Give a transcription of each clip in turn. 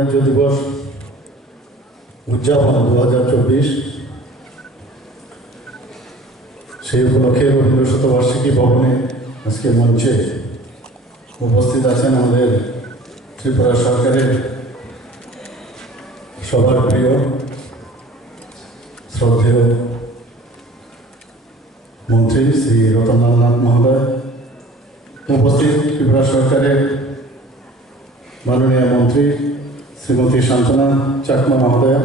গণরাজ্য দিবস উদযাপন 2024 সেই উপলক্ষে রবীন্দ্র শতবার্ষিকী ভবনে আজকে মঞ্চে উপস্থিত আছেন আমাদের ত্রিপুরা সরকারের সবার প্রিয় শ্রদ্ধেয় মন্ত্রী শ্রী রতনলাল নাথ মহোদয়, উপস্থিত ত্রিপুরা সরকারের মাননীয় মন্ত্রী শ্রীমতী শান্তনা চাকমা মহোদয়া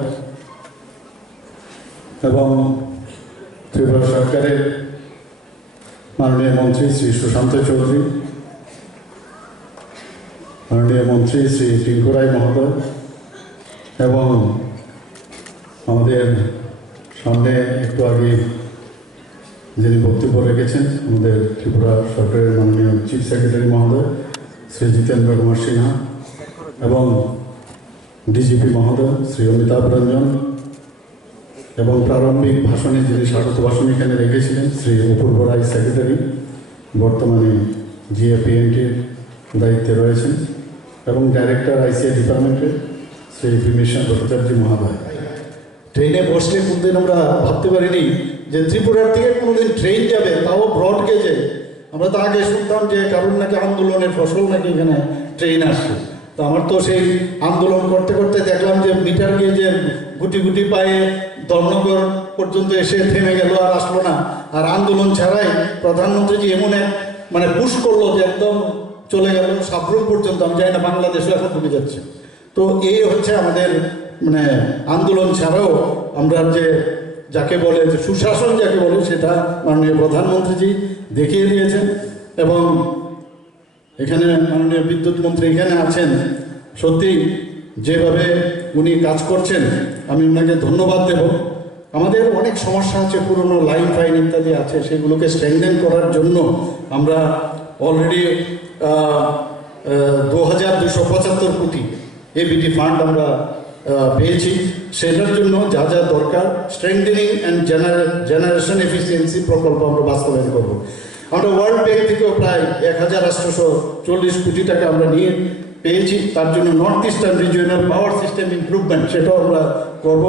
এবং ত্রিপুরা সরকারের মাননীয় মন্ত্রী শ্রী সুশান্ত চৌধুরী, মাননীয় মন্ত্রী শ্রী টিঙ্কু রায় মহোদয় এবং আমাদের সামনে একটু আগে যিনি বক্তব্য রেখেছেন আমাদের ত্রিপুরা সরকারের মাননীয় চিফ সেক্রেটারি মহোদয় শ্রী জিতেন্দ্র কুমার সিনহা এবং ডিজিপি মহোদয় শ্রী অমিতাভ রঞ্জন এবং প্রারম্ভিক ভাষণে যিনি স্বাগত ভাষণ এখানে রেখেছিলেন শ্রী অপূর্ব রায় সেক্রেটারি, বর্তমানে জিএপিএনটির দায়িত্বে রয়েছেন, এবং ডাইরেক্টর আইসিআই ডিপার্টমেন্টের শ্রী বিমিশন ভট্টাচার্য মহোদয়। ট্রেনে বসলে কোনদিন আমরা ভাবতে পারিনি যে ত্রিপুরার থেকে কোনোদিন ট্রেন যাবে, তাও ব্রড গেজে। আমরা তো আগে শুনতাম যে কারণ নাকি আন্দোলনের ফসল নাকি এখানে ট্রেন আসছে। তো আমার তো সেই আন্দোলন করতে করতে দেখলাম যে মিটার গেজের গুটি গুটি পায়ে ধর্মনগর পর্যন্ত এসে থেমে গেল, আর আসলো না। আর আন্দোলন ছাড়াই প্রধানমন্ত্রীজি এমন এক পুশ করলো যে একদম চলে গেল সাবরুম পর্যন্ত। আমি জানি না বাংলাদেশও এখন ঢুকে যাচ্ছে। তো এই হচ্ছে আমাদের আন্দোলন ছাড়াও আমরা যাকে বলে যে সুশাসন যাকে বলে সেটা মাননীয় প্রধানমন্ত্রীজি দেখিয়ে দিয়েছেন। এবং এখানে মাননীয় বিদ্যুৎ মন্ত্রী এখানে আছেন, সত্যি যেভাবে উনি কাজ করছেন আমি ওনাকে ধন্যবাদ দেব। আমাদের অনেক সমস্যা আছে, পুরনো লাইন ফাইন ইত্যাদি আছে, সেগুলোকে স্ট্রেংথেন করার জন্য আমরা অলরেডি 2275 কোটি এবিটি ফান্ড আমরা পেয়েছি। সেটার জন্য যা যা দরকার স্ট্রেংথেনিং অ্যান্ড জেনারেশন এফিসিয়েন্সি প্রকল্প আমরা বাস্তবায়ন করব। আমরা ওয়ার্ল্ড ব্যাংক থেকেও প্রায় 1840 কোটি টাকা আমরা নিয়ে পেয়েছি। তার জন্য north eastern regional power system improvement সেটাও আমরা করব।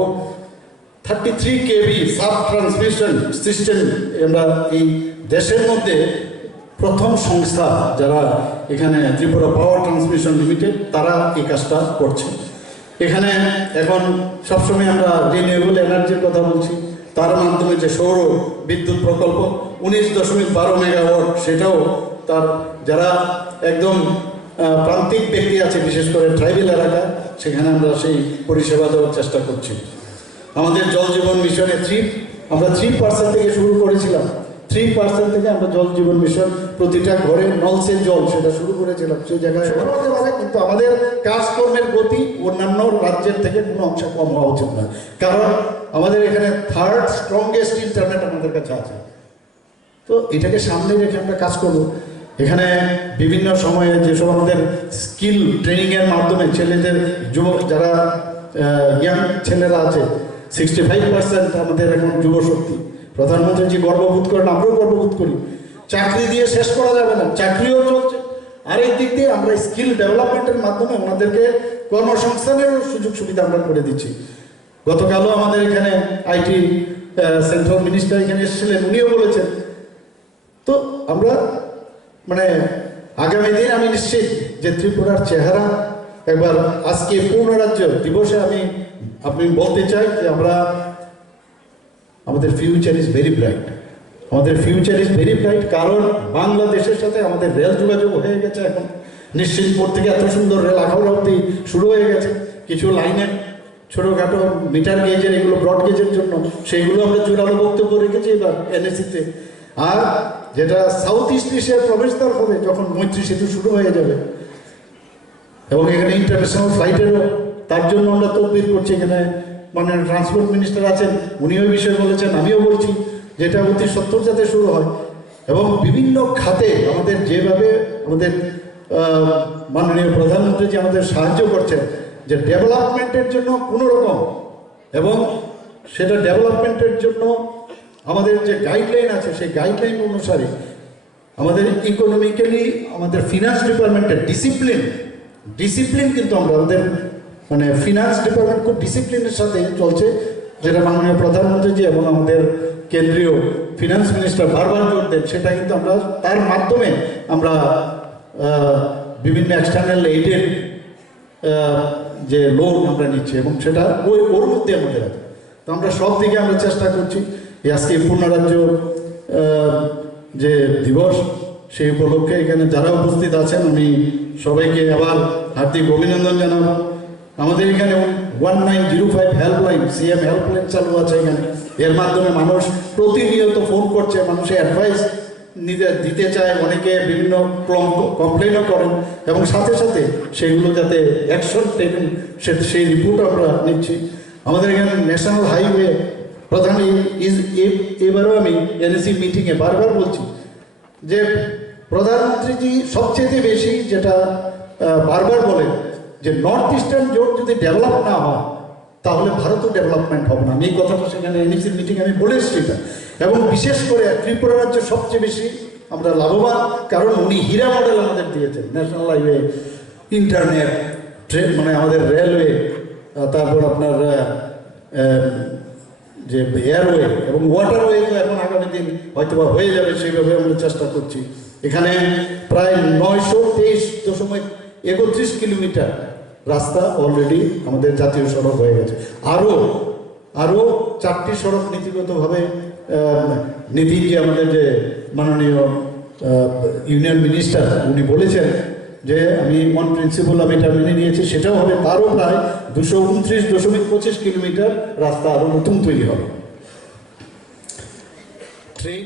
33 kV সাব ট্রান্সমিশন সিস্টেম আমরা এই দেশের মধ্যে প্রথম সংস্থা যারা এখানে ত্রিপুরা পাওয়ার ট্রান্সমিশন লিমিটেড, তারা এই কাজটা করছে। এখানে এখন সবসময় আমরা রিনিউয়েবল এনার্জির কথা বলছি, তার মাধ্যমে যে সৌর বিদ্যুৎ প্রকল্প 19.12 মেগাওয়াট, সেটাও তার যারা একদম প্রান্তিক ব্যক্তি আছে বিশেষ করে ট্রাইবেল এলাকা, সেখানে আমরা সেই পরিষেবা দেওয়ার চেষ্টা করছি। আমাদের জল জীবন মিশনে আমরা 3% থেকে শুরু করেছিলাম। 3% থেকে আমরা জল জীবন মিশন প্রতিটা ঘরে নলসের জল সেটা শুরু করেছিলাম। সেই জায়গায় কিন্তু আমাদের কাজকর্মের গতি অন্যান্য রাজ্যের থেকে কোনো অংশ কম হওয়া উচিত না, কারণ আমাদের এখানে 3rd স্ট্রংগেস্ট ইন্টারনেট আমাদের কাছে আছে। তো এটাকে সামনে রেখে আমরা কাজ করব। এখানে বিভিন্ন সময়ে যেসব আমাদের স্কিল ট্রেনিংয়ের মাধ্যমে ছেলেদের যুবক যারা ইয়াং ছেলেরা আছে 65% আমাদের এখন যুবশক্তি। প্রধানমন্ত্রীজি গর্ববোধ করেন, আমরাও গর্ববোধ করি। চাকরি দিয়ে শেষ করা যাবে না, চাকরিও চলছে। আর এই দিক দিয়ে আমরা স্কিল ডেভেলপমেন্টের মাধ্যমে ওনাদেরকে কর্মসংস্থানের সুযোগ সুবিধা আমরা করে দিচ্ছি। গতকালও আমাদের এখানে আইটি সেন্ট্রাল মিনিস্টার এখানে এসেছিলেন, উনিও বলেছেন। তো আমরা আগামী দিন আমি নিশ্চিত যে ত্রিপুরার চেহারা একবার আজকে পূর্ণ রাজ্য দিবসে আপনি বলতে চাই যে আমাদের ফিউচার ইজ ভেরি ব্রাইট। আমাদের ফিউচার ইজ ভেরি ব্রাইট, কারণ বাংলাদেশের সাথে আমাদের রেল যোগাযোগ হয়ে গেছে। এখন নিশ্চিতপুর থেকে এত সুন্দর রেল আখাউড়া অবধি শুরু হয়ে গেছে। কিছু লাইনের ছোটোখাটো মিটার গেজের এগুলো ব্রড গেজের জন্য সেইগুলো আমরা জোরালো বক্তব্য রেখেছি এবার এনএসিতে। আর যেটা সাউথ ইস্ট এশিয়ার প্রবেশদ্বার হবে যখন মৈত্রী সেতু শুরু হয়ে যাবে, এবং এখানে ইন্টারন্যাশনাল ফ্লাইটেরও তার জন্য আমরা তদবির করছি। এখানে ট্রান্সপোর্ট মিনিস্টার আছেন, উনিও এই বিষয়ে বলেছেন, আমিও বলছি যেটা অতি সত্তর যাতে শুরু হয়। এবং বিভিন্ন খাতে আমাদের যেভাবে আমাদের মাননীয় প্রধানমন্ত্রী যে আমাদের সাহায্য করছেন যে ডেভেলপমেন্টের জন্য কোনো রকম, এবং সেটা ডেভেলপমেন্টের জন্য আমাদের যে গাইডলাইন আছে সেই গাইডলাইন অনুসারে আমাদের ইকোনমিক্যালি আমাদের ফিনান্স ডিপার্টমেন্টের ডিসিপ্লিন কিন্তু আমরা আমাদের মানে ফিনান্স ডিপার্টমেন্ট খুব ডিসিপ্লিনের সাথে চলছে, যেটা মাননীয় প্রধানমন্ত্রীজি এবং আমাদের কেন্দ্রীয় ফিনান্স মিনিস্টার বারবার জোর দেন, সেটা কিন্তু আমরা তার মাধ্যমে আমরা বিভিন্ন এক্সটার্নাল এইডের যে লোন আমরা নিচ্ছি এবং সেটা ওর মধ্যে আমাদের আছে। তো আমরা সব দিকে আমরা চেষ্টা করছি। আজকে পূর্ণরাজ্য যে দিবস, সেই উপলক্ষে এখানে যারা উপস্থিত আছেন আমি সবাইকে আবার হার্দিক অভিনন্দন জানাবো। আমাদের এখানে 1905 হেল্পলাইন, সিএম হেল্পলাইন চালু আছে এখানে। এর মাধ্যমে মানুষ প্রতিনিয়ত ফোন করছে, মানুষের অ্যাডভাইস দিতে চায়, অনেকে বিভিন্ন কমপ্লেনও করেন এবং সাথে সাথে সেইগুলো যাতে অ্যাকশন টেকেন সেই রিপোর্ট আমরা নিচ্ছি। আমাদের এখানে ন্যাশনাল হাইওয়ে প্রধান এবারও আমি এনএসি মিটিংয়ে বারবার বলছি যে প্রধানমন্ত্রীজি সবচেয়ে বেশি যেটা বারবার বলেন যে নর্থ ইস্টার্ন জোন যদি ডেভেলপ না হয় তাহলে ভারতও ডেভেলপমেন্ট হবে না। আমি এই কথাটা সেখানে এনএসির মিটিংয়ে আমি বলে এসেছি এটা। এবং বিশেষ করে ত্রিপুরা রাজ্য সবচেয়ে বেশি আমরা লাভবান, কারণ উনি হীরা মডেল আমাদের দিয়েছেন। ন্যাশনাল হাইওয়ে, ইন্টারনেট, ট্রেন, মানে আমাদের রেলওয়ে, তারপর আপনার যে এয়ারওয়ে এবং ওয়াটারওয়ে তো এখন আগামী দিন হয়তো বা হয়ে যাবে, সেইভাবে আমরা চেষ্টা করছি। এখানে প্রায় 923.31 কিলোমিটার রাস্তা অলরেডি আমাদের জাতীয় সড়ক হয়ে গেছে। আরও 4টি সড়ক নীতিগতভাবে নীতি যে আমাদের যে মাননীয় ইউনিয়ন মিনিস্টার উনি বলেছেন যে আমি ওয়ান প্রিন্সিপাল আমি এটা মেনে নিয়েছি, সেটাও হবে। তারও প্রায় 229.25 কিলোমিটার রাস্তা আরও নতুন তৈরি হবে। ট্রেন